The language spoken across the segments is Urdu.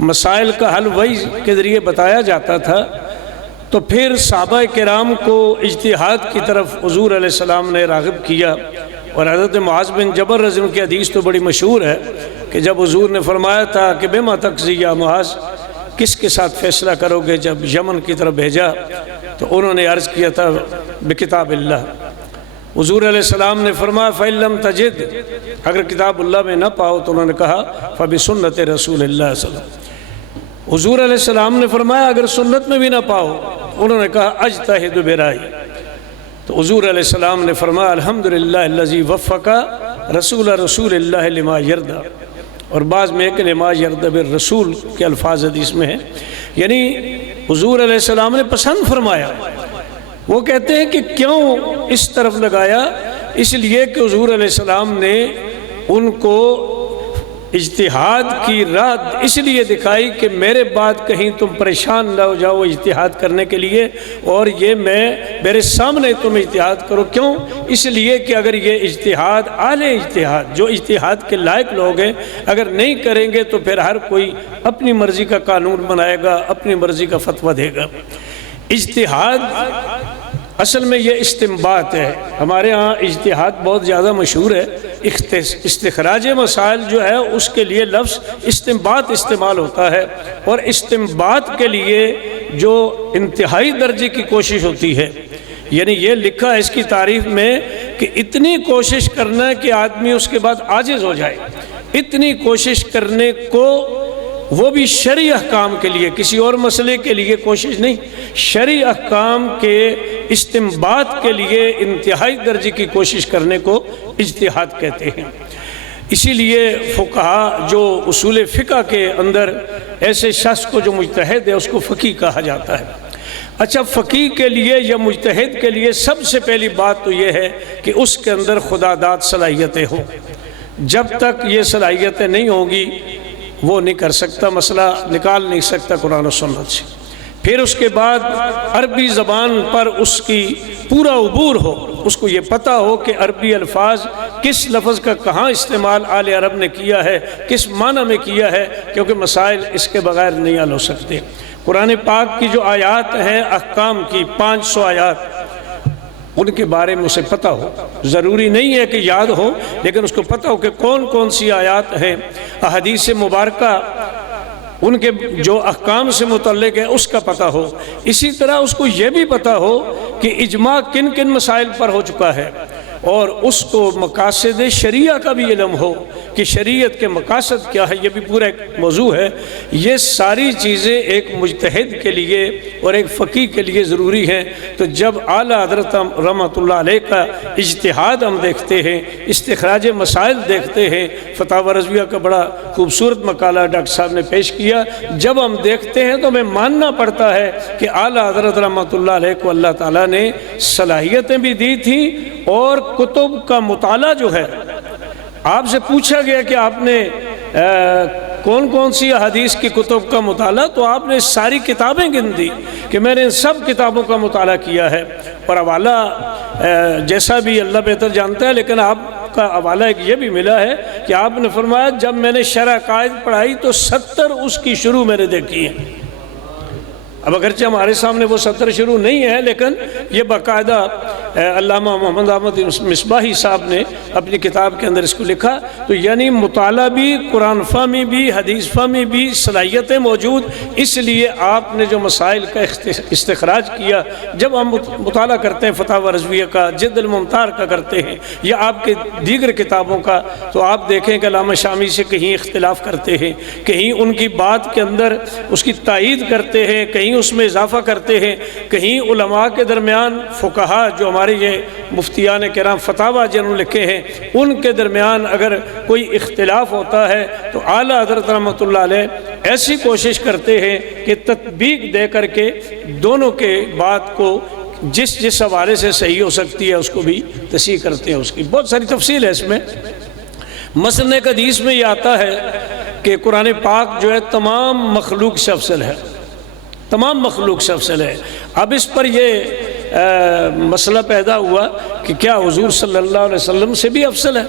مسائل کا حل وحی کے ذریعے بتایا جاتا تھا، تو پھر صحابہ کرام کو اجتہاد کی طرف حضور علیہ السلام نے راغب کیا۔ اور حضرت معاذ بن جبل رضی اللہ عنہ کی حدیث تو بڑی مشہور ہے کہ جب حضور نے فرمایا تھا کہ بما تقضی یا معاذ، کس کے ساتھ فیصلہ کرو گے، جب یمن کی طرف بھیجا تو انہوں نے عرض کیا تھا بکتاب اللہ۔ حضور علیہ السلام نے فرمایا فَإِن لَمْ تَجِدْ، اگر کتاب اللہ میں نہ پاؤ تو انہوں نے کہا فَبِسُنَّتِ رسول اللہ صلی اللہ علیہ وسلم۔ حضور علیہ السلام نے فرمایا اگر سنت میں بھی نہ پاؤ، انہوں نے کہا اجتہد برائی۔ تو حضور علیہ السلام نے فرمایا الحمدللہ الذی وفق رسول اللہ لما یرضی، اور بعض میں کہ لما یرضی بالرسول کے الفاظ حدیث میں ہیں، یعنی حضور علیہ السلام نے پسند فرمایا۔ وہ کہتے ہیں کہ کیوں اس طرف لگایا، اس لیے کہ حضور علیہ السلام نے ان کو اجتہاد کی راہ اس لیے دکھائی کہ میرے بعد کہیں تم پریشان نہ ہو جاؤ اجتہاد کرنے کے لیے، اور یہ میرے سامنے تم اجتہاد کرو۔ کیوں؟ اس لیے کہ اگر یہ اجتہاد اہل اجتہاد جو اجتہاد کے لائق لوگ ہیں اگر نہیں کریں گے تو پھر ہر کوئی اپنی مرضی کا قانون بنائے گا، اپنی مرضی کا فتویٰ دے گا۔ اجتہاد اصل میں یہ استنباط ہے، ہمارے ہاں اجتہاد بہت زیادہ مشہور ہے۔ استخراج مسائل جو ہے اس کے لیے لفظ استنباط استعمال ہوتا ہے، اور استنباط کے لیے جو انتہائی درجے کی کوشش ہوتی ہے، یعنی یہ لکھا ہے اس کی تعریف میں کہ اتنی کوشش کرنا ہے کہ آدمی اس کے بعد عاجز ہو جائے، اتنی کوشش کرنے کو، وہ بھی شرعی احکام کے لیے، کسی اور مسئلے کے لیے کوشش نہیں، شرعی احکام کے استنباط کے لیے انتہائی درجے کی کوشش کرنے کو اجتہاد کہتے ہیں۔ اسی لیے فقہا جو اصول فقہ کے اندر ایسے شخص کو جو مجتہد ہے اس کو فقیہ کہا جاتا ہے۔ اچھا، فقیہ کے لیے یا مجتہد کے لیے سب سے پہلی بات تو یہ ہے کہ اس کے اندر خدا داد صلاحیتیں ہوں۔ جب تک یہ صلاحیتیں نہیں ہوں گی وہ نہیں کر سکتا، مسئلہ نکال نہیں سکتا قرآن و سنت سے۔ پھر اس کے بعد عربی زبان پر اس کی پورا عبور ہو، اس کو یہ پتہ ہو کہ عربی الفاظ کس لفظ کا کہاں استعمال آل عرب نے کیا ہے، کس معنی میں کیا ہے، کیونکہ مسائل اس کے بغیر نہیں حل ہو سکتے۔ قرآن پاک کی جو آیات ہیں احکام کی 500 آیات، ان کے بارے میں اسے پتہ ہو، ضروری نہیں ہے کہ یاد ہو لیکن اس کو پتہ ہو کہ کون کون سی آیات ہیں۔ احادیث مبارکہ ان کے جو احکام سے متعلق ہے اس کا پتہ ہو۔ اسی طرح اس کو یہ بھی پتہ ہو کہ اجماع کن کن مسائل پر ہو چکا ہے، اور اس کو مقاصد شریعہ کا بھی علم ہو کہ شریعت کے مقاصد کیا ہے، یہ بھی پورا ایک موضوع ہے۔ یہ ساری چیزیں ایک مجتہد کے لیے اور ایک فقیہ کے لیے ضروری ہیں۔ تو جب اعلیٰ حضرت رحمۃ اللہ علیہ کا اجتہاد ہم دیکھتے ہیں، استخراج مسائل دیکھتے ہیں، فتاوی رضویہ کا بڑا خوبصورت مقالہ ڈاکٹر صاحب نے پیش کیا، جب ہم دیکھتے ہیں تو ہمیں ماننا پڑتا ہے کہ اعلیٰ حضرت رحمۃ اللہ علیہ کو اللہ تعالیٰ نے صلاحیتیں بھی دی تھیں، اور کتب کا مطالعہ جو ہے، آپ سے پوچھا گیا کہ آپ نے کون کون سی حدیث کی کتب کا مطالعہ، تو آپ نے ساری کتابیں گن دی کہ میں نے ان سب کتابوں کا مطالعہ کیا ہے۔ اور حوالہ جیسا بھی اللہ بہتر جانتا ہے، لیکن آپ کا حوالہ ایک یہ بھی ملا ہے کہ آپ نے فرمایا جب میں نے شرح قائد پڑھائی تو 70 اس کی شروع میں نے دیکھی ہیں۔ اب اگرچہ ہمارے سامنے وہ 70 شروع نہیں ہے، لیکن یہ باقاعدہ علامہ محمد احمد مصباحی صاحب نے اپنی کتاب کے اندر اس کو لکھا۔ تو یعنی مطالعہ بھی، قرآن فہمی بھی، حدیث فہمی بھی، صلاحیتیں موجود، اس لیے آپ نے جو مسائل کا استخراج کیا، جب ہم مطالعہ کرتے ہیں فتاوی رضویہ کا، جد الممتار کا کرتے ہیں، یا آپ کے دیگر کتابوں کا، تو آپ دیکھیں کہ علامہ شامی سے کہیں اختلاف کرتے ہیں، کہیں ان کی بات کے اندر اس کی تائید کرتے ہیں، کہیں اس میں اضافہ کرتے ہیں، کہیں علماء کے درمیان فقہا جو ہمارے یہ مفتیان کرام فتاوی جنہوں نے لکھے ہیں ان کے درمیان اگر کوئی اختلاف ہوتا ہے تو اعلیٰ حضرت رحمۃ اللہ علیہ ایسی کوشش کرتے ہیں کہ تطبیق دے کر کے دونوں کے بات کو جس حوالے سے صحیح ہو سکتی ہے اس کو بھی تصحیح کرتے ہیں۔ اس کی بہت ساری تفصیل ہے اس میں۔ مثلا ایک حدیث میں یہ آتا ہے کہ قرآن پاک جو ہے تمام مخلوق سے افضل ہے، تمام مخلوق سے افضل ہے۔ اب اس پر یہ مسئلہ پیدا ہوا کہ کیا حضور صلی اللہ علیہ وسلم سے بھی افضل ہے؟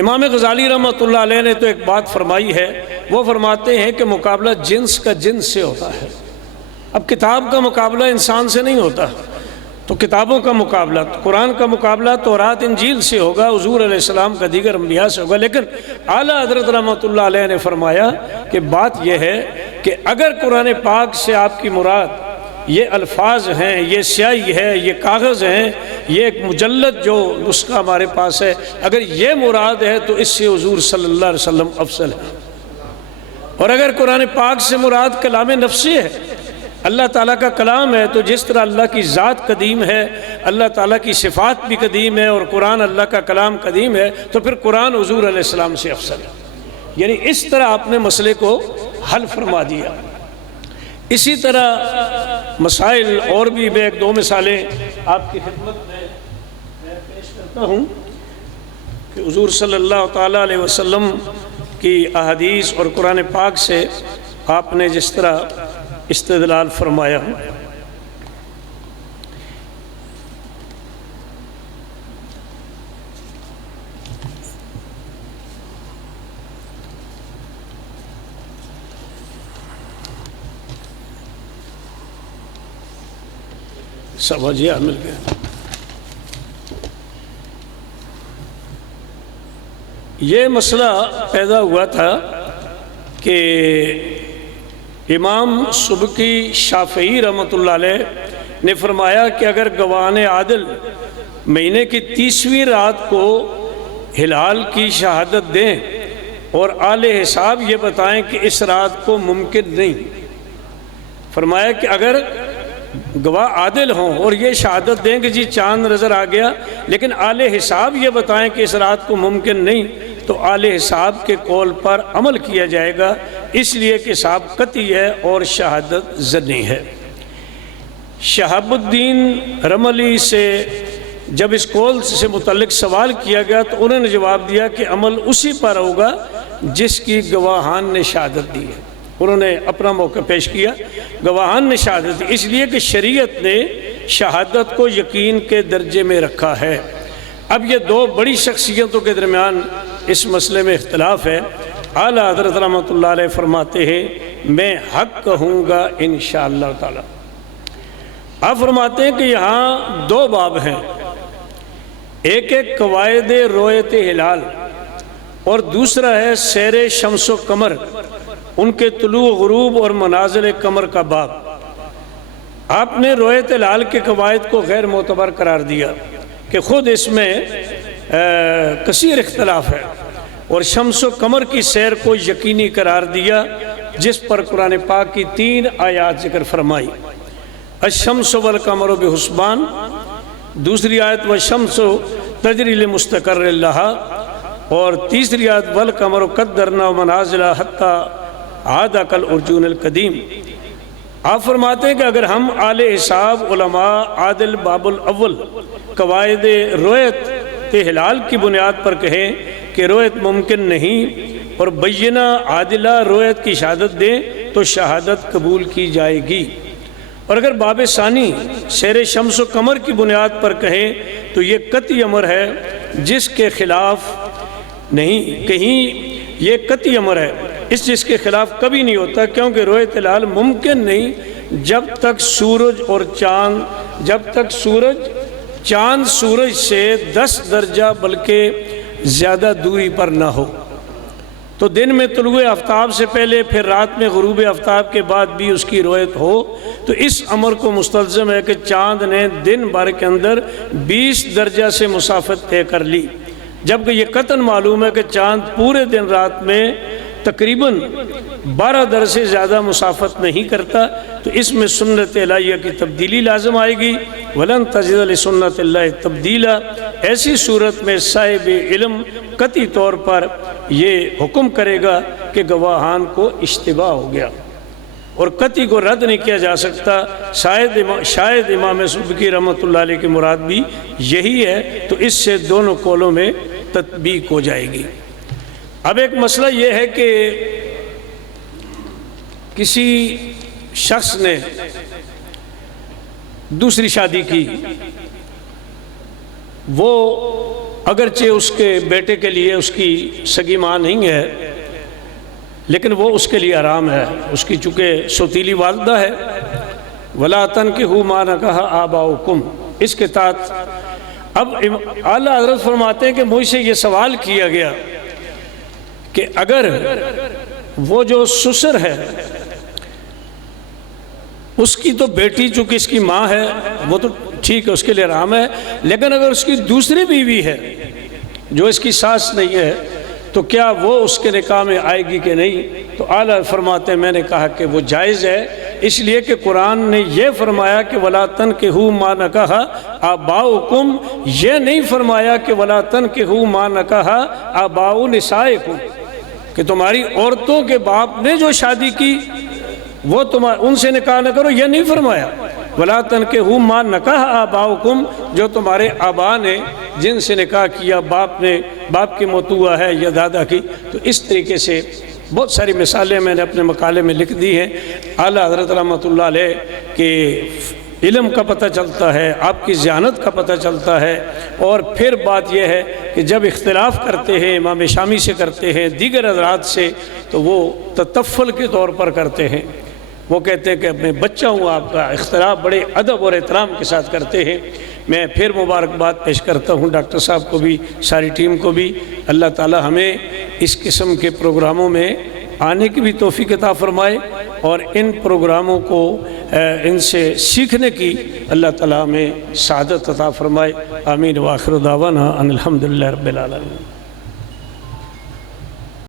امام غزالی رحمۃ اللہ علیہ نے تو ایک بات فرمائی ہے وہ فرماتے ہیں کہ مقابلہ جنس کا جنس سے ہوتا ہے۔ اب کتاب کا مقابلہ انسان سے نہیں ہوتا، تو کتابوں کا مقابلہ، قرآن کا مقابلہ تورات انجیل سے ہوگا، حضور علیہ السلام کا دیگر انبیاء سے ہوگا۔ لیکن اعلیٰ حضرت رحمۃ اللہ علیہ نے فرمایا کہ بات یہ ہے کہ اگر قرآن پاک سے آپ کی مراد یہ الفاظ ہیں، یہ سیاہی ہے، یہ کاغذ ہیں، یہ ایک مجلد جو نسخہ ہمارے پاس ہے، اگر یہ مراد ہے تو اس سے حضور صلی اللہ علیہ وسلم افضل ہے۔ اور اگر قرآن پاک سے مراد کلام نفسی ہے، اللہ تعالیٰ کا کلام ہے، تو جس طرح اللہ کی ذات قدیم ہے، اللہ تعالیٰ کی صفات بھی قدیم ہے، اور قرآن اللہ کا کلام قدیم ہے، تو پھر قرآن حضور علیہ السلام سے افضل ہے۔ یعنی اس طرح آپ نے مسئلے کو حل فرما دیا۔ اسی طرح مسائل اور بھی، میں ایک دو مثالیں آپ کی خدمت میں پیش کرتا ہوں کہ حضور صلی اللہ تعالیٰ علیہ وسلم کی احادیث اور قرآن پاک سے آپ نے جس طرح استدلال فرمایا۔ سمجھیے مل گیا۔ یہ مسئلہ پیدا ہوا تھا کہ امام سبکی شافعی رحمۃ اللہ علیہ نے فرمایا کہ اگر گواہان عادل مہینے کی 30ویں رات کو ہلال کی شہادت دیں اور اعلی حساب یہ بتائیں کہ اس رات کو ممکن نہیں، فرمایا کہ اگر گواہ عادل ہوں اور یہ شہادت دیں کہ جی چاند نظر آ گیا، لیکن اعلی حساب یہ بتائیں کہ اس رات کو ممکن نہیں، تو اعلی حساب کے قول پر عمل کیا جائے گا، اس لیے کہ حساب قطعی ہے اور شہادت ظنی ہے۔ شہاب الدین رملی سے جب اس قول سے متعلق سوال کیا گیا تو انہوں نے جواب دیا کہ عمل اسی پر ہوگا جس کی گواہان نے شہادت دی ہے۔ انہوں نے اپنا موقع پیش کیا، گواہان نے شہادت دی، اس لیے کہ شریعت نے شہادت کو یقین کے درجے میں رکھا ہے۔ اب یہ دو بڑی شخصیتوں کے درمیان اس مسئلے میں اختلاف ہے۔ اعلیٰ حضرت رحمۃ اللہ علیہ فرماتے ہیں میں حق کہوں گا انشاءاللہ تعالی۔ آپ فرماتے ہیں کہ یہاں دو باب ہیں، ایک قواعد رؤیت ہلال اور دوسرا ہے سیر شمس و قمر، ان کے طلوع غروب اور منازل قمر کا باب۔ آپ نے رؤیت ہلال کے قواعد کو غیر معتبر قرار دیا کہ خود اس میں کثیر اختلاف ہے، اور شمس و قمر کی سیر کو یقینی قرار دیا، جس پر قرآن پاک کی 3 آیات ذکر فرمائی، الشمس والقمر بحسبان، دوسری آیت والشمس تجری لمستقر لها، اور تیسری آیت والقمر قدرنا منازل حتی عاد کالعرجون القدیم۔ آپ فرماتے ہیں کہ اگر ہم اعلی حساب علماء عادل باب الاول قواعد رؤیت ہلال کی بنیاد پر کہیں کہ رؤیت ممکن نہیں اور بینہ عادلہ رؤیت کی شہادت دیں تو شہادت قبول کی جائے گی، اور اگر باب ثانی سیر شمس و قمر کی بنیاد پر کہیں تو یہ قطعی امر ہے جس کے خلاف نہیں، کہیں یہ قطعی امر ہے جس کے خلاف کبھی نہیں ہوتا، کیونکہ رؤیت ہلال ممکن نہیں جب تک سورج چاند سورج سے 10 درجہ بلکہ زیادہ دوری پر نہ ہو۔ تو دن میں طلوع آفتاب سے پہلے، پھر رات میں غروب آفتاب کے بعد بھی اس کی رؤیت ہو، تو اس امر کو مستلزم ہے کہ چاند نے دن بھر کے اندر 20 درجہ سے مسافت طے کر لی، جبکہ یہ قطعاً معلوم ہے کہ چاند پورے دن رات میں تقریباً 12 درجے سے زیادہ مسافت نہیں کرتا، تو اس میں سنت الہیہ کی تبدیلی لازم آئے گی، وَلَن تَجِدَ لِسُنَّتِ اللَّهِ تَبْدِيلًا۔ ایسی صورت میں صاحب علم قطعی طور پر یہ حکم کرے گا کہ گواہان کو اشتباہ ہو گیا، اور قطعی کو رد نہیں کیا جا سکتا۔ شاید امام سبکی رحمۃ اللہ علیہ کی مراد بھی یہی ہے، تو اس سے دونوں قولوں میں تطبیق ہو جائے گی۔ اب ایک مسئلہ یہ ہے کہ کسی شخص نے دوسری شادی کی، وہ اگرچہ اس کے بیٹے کے لیے اس کی سگی ماں نہیں ہے، لیکن وہ اس کے لیے آرام ہے، اس کی چونکہ سوتیلی والدہ ہے۔ وَلَا تَنْكِحُوا مَا نَكَحَ آبَاؤُكُمْ، اس کے تحت اب اعلیٰ حضرت فرماتے ہیں کہ مجھ سے یہ سوال کیا گیا کہ اگر وہ جو سسر ہے اس کی تو بیٹی چونکہ اس کی ماں ہے وہ تو ٹھیک ہے، اس کے لیے آرام ہے، لیکن اگر اس کی دوسری بیوی ہے جو اس کی ساس نہیں ہے تو کیا وہ اس کے نکاح میں آئے گی کہ نہیں؟ تو اعلیٰ فرماتے ہیں میں نے کہا کہ وہ جائز ہے، اس لیے کہ قرآن نے یہ فرمایا کہ وَلَا تَنْكِحُوا مَا نَكَحَ آبَاؤُكُمْ، یہ نہیں فرمایا کہ وَلَا تَنْكِحُوا مَا نَكَحَ آبَاؤُ نِسَائِكُمْ، کہ تمہاری عورتوں کے باپ نے جو شادی کی وہ ان سے نکاح نہ کرو، یہ نہیں فرمایا۔ وَلَا تَنْكِحُوا مَا نَكَحَ آبَاؤُكُمْ، جو تمہارے آبا نے جن سے نکاح کیا، باپ کی موت ہوا ہے یا دادا کی۔ تو اس طریقے سے بہت ساری مثالیں میں نے اپنے مقالے میں لکھ دی ہیں۔ اعلیٰ حضرت رحمۃ اللہ علیہ کہ علم کا پتہ چلتا ہے، آپ کی ذہانت کا پتہ چلتا ہے، اور پھر بات یہ ہے کہ جب اختلاف کرتے ہیں امام شامی سے کرتے ہیں، دیگر حضرات سے، تو وہ تطفل کے طور پر کرتے ہیں۔ وہ کہتے ہیں کہ میں بچہ ہوں آپ کا، اختلاف بڑے ادب اور احترام کے ساتھ کرتے ہیں۔ میں پھر مبارکباد پیش کرتا ہوں ڈاکٹر صاحب کو بھی، ساری ٹیم کو بھی۔ اللہ تعالی ہمیں اس قسم کے پروگراموں میں آنے کی بھی توفیق عطا فرمائے، اور ان پروگراموں کو ان سے سیکھنے کی اللہ تعالی ہمیں سعادت عطا فرمائے۔ آمین۔ وآخر دعوانا ان الحمدللہ رب العالمین۔